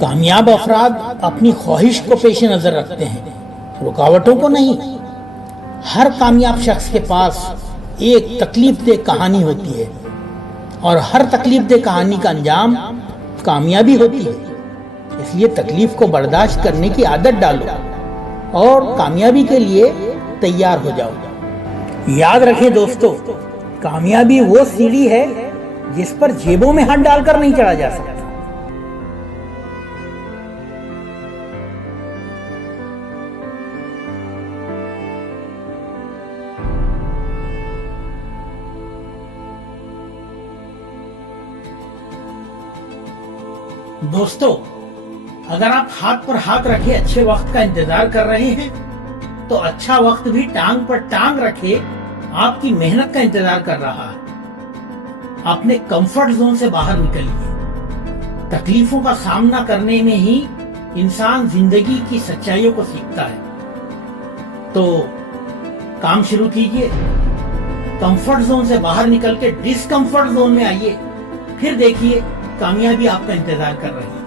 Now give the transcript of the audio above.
कामयाब अफराद अपनी ख्वाहिश को पेश नजर रखते हैं, रुकावटों को नहीं। हर कामयाब शख्स के पास एक तकलीफ दे कहानी होती है और हर तकलीफ दे कहानी का अंजाम कामयाबी होती है। इसलिए तकलीफ को बर्दाश्त करने की आदत डालो और कामयाबी के लिए तैयार हो जाओ। याद रखें दोस्तों, कामयाबी वो सीढ़ी है जिस पर जेबों में हाथ डालकर नहीं चढ़ा जा सकता। दोस्तों, अगर आप हाथ पर हाथ रखे अच्छे वक्त का इंतजार कर रहे हैं तो अच्छा वक्त भी टांग पर टांग रखे आपकी मेहनत का इंतजार कर रहा है। अपने कंफर्ट जोन से बाहर निकलिए। तकलीफों का सामना करने में ही इंसान जिंदगी की सच्चाइयों को सीखता है। तो काम शुरू कीजिए, कंफर्ट जोन से बाहर निकल के डिस्कंफर्ट जोन में आइए, फिर देखिए कामयाबी आपका इंतजार कर रही है।